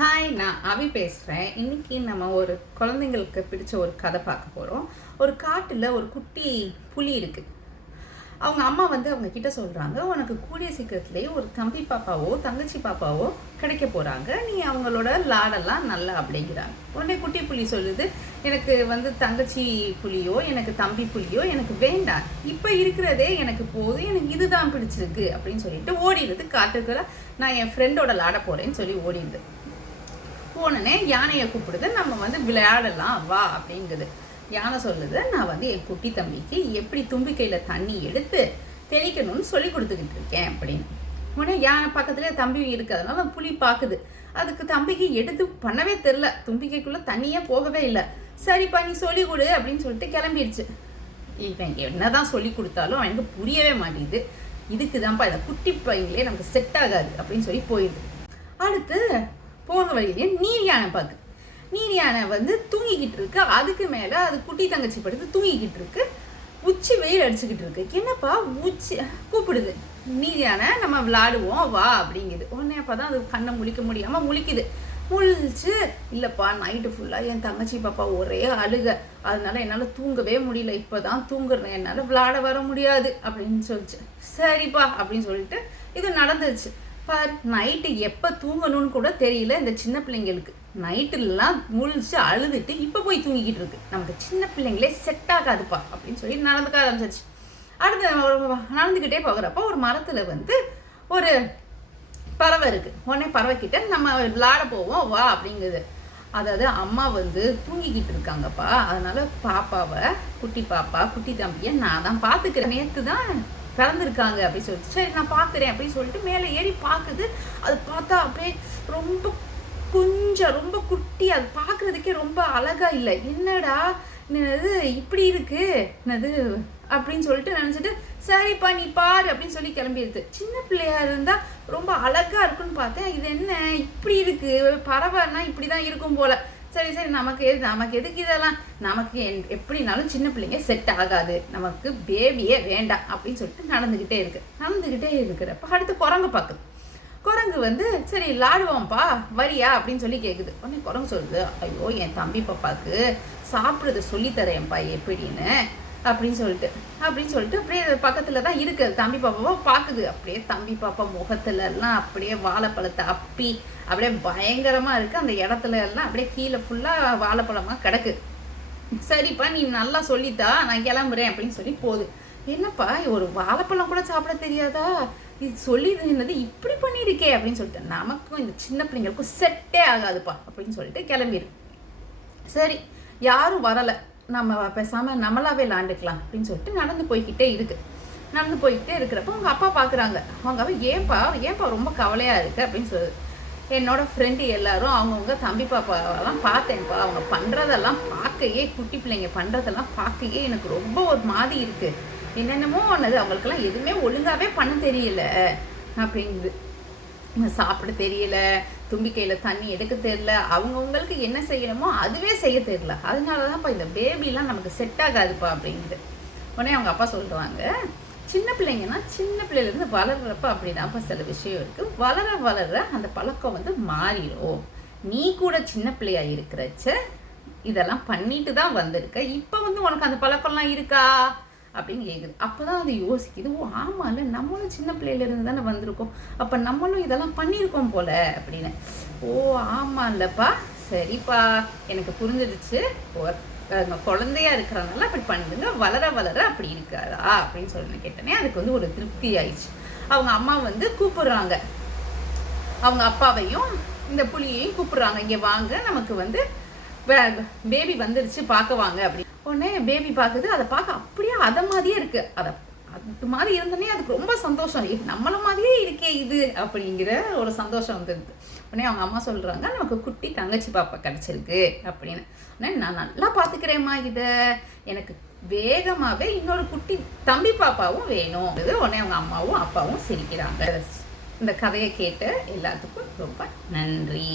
Hi, நான் அவி பேசுகிறேன். இன்றைக்கி நம்ம ஒரு குழந்தைங்களுக்கு பிடிச்ச ஒரு கதை பார்க்க போகிறோம். ஒரு காட்டில் ஒரு குட்டி புலி இருக்குது. அவங்க அம்மா அவங்க கிட்ட சொல்கிறாங்க, உனக்கு கூடிய சீக்கிரத்துலேயே ஒரு தம்பி பாப்பாவோ தங்கச்சி பாப்பாவோ கிடைக்க போகிறாங்க, நீ அவங்களோட லாடெல்லாம் நல்லா அப்படிங்கிறாங்க. உடனே குட்டி புலி சொல்லுது, எனக்கு தங்கச்சி புலியோ எனக்கு தம்பி புலியோ எனக்கு வேண்டாம், இப்போ இருக்கிறதே எனக்கு போதும், எனக்கு இதுதான் பிடிச்சிருக்கு அப்படின்னு சொல்லிட்டு ஓடிடுது. காட்டுக்குள்ள நான் என் ஃப்ரெண்டோட லாட போகிறேன்னு சொல்லி ஓடிடுது. போனனே யானையை கூப்பிடுது, நம்ம விளையாடலாம் வா அப்படிங்குது. யானை சொல்லுது, நான் என் குட்டி தம்பிக்கு எப்படி தும்பிக்கையில் தண்ணி எடுத்து தெளிக்கணும்னு சொல்லி கொடுத்துக்கிட்டு இருக்கேன் அப்படின்னு. உடனே யானை பக்கத்துலேயே தம்பி இருக்கிறதுனால புலி பார்க்குது. அதுக்கு தம்பிக்கு எடுத்து பண்ணவே தெரில, தும்பிக்கைக்குள்ளே தண்ணியே போகவே இல்லை. சரிப்பா நீ சொல்லி கொடு அப்படின்னு சொல்லிட்டு கிளம்பிடுச்சு. இவன் என்னதான் சொல்லி கொடுத்தாலும் அவனுக்கு புரியவே மாட்டேங்குது. இதுக்கு தான்ப்பா இந்த குட்டி பையங்களே நமக்கு செட் ஆகாது அப்படின்னு சொல்லி போயிடுது. அடுத்து போகிற வழியிலே நீர் யானை பார்த்து, நீர் யானை தூங்கிக்கிட்டு இருக்கு. அதுக்கு மேலே அது குட்டி தங்கச்சி படுத்து தூங்கிக்கிட்டு இருக்கு. உச்சி வெயில் அடிச்சுக்கிட்டு இருக்கு. என்னப்பா உச்சி கூப்பிடுது நீர் யானை, நம்ம விளாடுவோம் வா அப்படிங்குது. உடனே அப்போ தான் அது கண்ணை முழிக்க முடியாமல் முழிக்குது. முழிச்சு, இல்லைப்பா நைட்டு ஃபுல்லாக என் தங்கச்சி பாப்பா ஒரே அழுக, அதனால என்னால் தூங்கவே முடியல, இப்போ தான் தூங்குறேன், என்னால் விளாட வர முடியாது அப்படின்னு சொல்லிச்சு. சரிப்பா அப்படின்னு சொல்லிட்டு இது நடந்துச்சு. பார், நைட்டு எப்போ தூங்கணும்னு கூட தெரியல இந்த சின்ன பிள்ளைங்களுக்கு. நைட்டுலாம் முழிச்சு அழுதுட்டு இப்போ போய் தூங்கிக்கிட்டு இருக்கு. நமக்கு சின்ன பிள்ளைங்களே செட் ஆகாதுப்பா அப்படின்னு சொல்லி நடந்துக்க ஆரம்பிச்சிச்சு. அடுத்து நடந்துக்கிட்டே போகிறப்ப ஒரு மரத்தில் ஒரு பறவை இருக்குது. உடனே பறவைக்கிட்ட நம்ம விளாட போவோம் வா அப்படிங்குது. அதாவது அம்மா தூங்கிக்கிட்டு இருக்காங்கப்பா, அதனால பாப்பாவை குட்டி பாப்பா குட்டி தம்பியை நான் தான் பார்த்துக்கிறேன், நேற்று தான் பிறந்திருக்காங்க அப்படின்னு சொல்லிட்டு, சரி நான் பார்க்குறேன் அப்படின்னு சொல்லிட்டு மேலே ஏறி பார்க்குது. அது பார்த்தா அப்படியே ரொம்ப குட்டி, அது பார்க்குறதுக்கே ரொம்ப அழகா இல்லை. என்னடா என்னது இப்படி இருக்கு என்னது அப்படின்னு சொல்லிட்டு நினச்சிட்டு, சரிப்பா நீ பாரு அப்படின்னு சொல்லி கிளம்பிடுது. சின்ன பிள்ளையா இருந்தால் ரொம்ப அழகா இருக்குன்னு பார்த்தேன், இது என்ன இப்படி இருக்கு, பறவைன்னா இப்படி தான் இருக்கும் போல. சரி நமக்கு எதுக்கு இதெல்லாம், நமக்கு எப்படினாலும் சின்ன பிள்ளைங்க செட் ஆகாது, நமக்கு பேபியே வேண்டாம் அப்படின்னு சொல்லிட்டு நடந்துக்கிட்டே இருக்கிறப்ப அடுத்து குரங்கு பார்க்குது. குரங்கு சரி விளாடுவோம்ப்பா வரியா அப்படின்னு சொல்லி கேட்குது. உடனே குரங்கு சொல்லுது, ஐயோ என் தம்பி பாப்பாவுக்கு சாப்பிட்றத சொல்லித்தரேன்ப்பா எப்படின்னு அப்படின்னு சொல்லிட்டு அப்படியே பக்கத்தில் தான் இருக்குது. தம்பி பாப்பாவை பார்க்குது. அப்படியே தம்பி பாப்பா முகத்துல எல்லாம் அப்படியே வாழைப்பழத்தை அப்பி அப்படியே பயங்கரமாக இருக்குது. அந்த இடத்துல எல்லாம் அப்படியே கீழே ஃபுல்லாக வாழைப்பழமாக கிடக்கு. சரிப்பா நீ நல்லா சொல்லித்தா, நான் கிளம்புறேன் அப்படின்னு சொல்லி போகுது. என்னப்பா ஒரு வாழைப்பழம் கூட சாப்பிட தெரியாதா, இது சொல்லி என்னது இப்படி பண்ணியிருக்கே அப்படின்னு சொல்லிட்டு, நமக்கும் இந்த சின்ன பிள்ளைங்களுக்கும் செட்டே ஆகாதுப்பா அப்படின்னு சொல்லிட்டு கிளம்பிடு. சரி யாரும் வரலை, நம்ம பேசாமல் நம்மளாவே விளாண்டுக்கலாம் அப்படின்னு சொல்லிட்டு நடந்து போய்கிட்டே இருக்கிறப்ப அவங்க அப்பா பார்க்குறாங்க. அவங்க ஏன்பா ரொம்ப கவலையாக இருக்குது அப்படின்னு சொல்லுது. என்னோட ஃப்ரெண்டு எல்லாரும் அவங்கவுங்க தம்பி பாப்பாவெல்லாம் பார்த்தேன்ப்பா, அவங்க பண்ணுறதெல்லாம் பார்க்கையே, குட்டி பிள்ளைங்க பண்ணுறதெல்லாம் பார்க்கையே எனக்கு ரொம்ப ஒரு மாதிரி இருக்குது, என்னென்னமோ ஒன்றுது, அவங்களுக்கெல்லாம் எதுவுமே ஒழுங்காகவே பண்ண தெரியல அப்படிங்குது. சாப்பிட தெரியல, தும்பிக்கையில் தண்ணி எடுக்க தெரியல, அவங்கவுங்களுக்கு என்ன செய்யணுமோ அதுவே செய்ய தெரியல, அதனால தான்ப்பா இந்த பேபிலாம் நமக்கு செட் ஆகாதுப்பா அப்படிங்குது. உடனே அவங்க அப்பா சொல்லுவாங்க, சின்ன பிள்ளைங்கன்னா சின்ன பிள்ளையிலேருந்து வளர்றப்ப அப்படிதான்ப்பா சில விஷயம் இருக்குது, வளர அந்த பழக்கம் மாறிடும். நீ கூட சின்ன பிள்ளையா இருக்கிறச்ச இதெல்லாம் பண்ணிட்டு தான் வந்திருக்க, இப்போ உனக்கு அந்த பழக்கம்லாம் இருக்கா அப்படின்னு கேட்குது. அப்போ தான் அது யோசிக்குது, ஓ ஆமாம் இல்லை நம்மளும் சின்ன பிள்ளையிலேருந்து தானே வந்திருக்கோம், அப்போ நம்மளும் இதெல்லாம் பண்ணியிருக்கோம் போல அப்படின்னு. ஓ ஆமாம் இல்லைப்பா, சரிப்பா எனக்கு புரிஞ்சிடுச்சு, குழந்தையா இருக்கிறதுனால அப்படி பண்ணுதுங்க, வளர அப்படி இருக்காதா அப்படின்னு சொல்லி கேட்டனே அதுக்கு ஒரு திருப்தி ஆயிடுச்சு. அவங்க அம்மா கூப்பிடுறாங்க, அவங்க அப்பாவையும் இந்த புலியையும் கூப்பிடுறாங்க, இங்கே வாங்க நமக்கு பேபி வந்துருச்சு பார்க்க வாங்க அப்படி. உடனே பேபி பார்க்குது, அதை பார்க்க அப்படியே அதை மாதிரியே இருக்கு, அது மாதிரி இருந்தோடனே அதுக்கு ரொம்ப சந்தோஷம், நம்மள மாதிரியே இருக்கே இது அப்படிங்கிற ஒரு சந்தோஷம் வந்துடுது. உடனே அவங்க அம்மா சொல்கிறாங்க, நமக்கு குட்டி தங்கச்சி பாப்பா கிடச்சிருக்கு அப்படின்னு. உடனே நான் நல்லா பார்த்துக்கிறேம்மா இதை, எனக்கு வேகமாகவே இன்னொரு குட்டி தம்பி பாப்பாவும் வேணும். உடனே அவங்க அம்மாவும் அப்பாவும் சிரிக்கிறாங்க. இந்த கதையை கேட்டு எல்லாத்துக்கும் ரொம்ப நன்றி.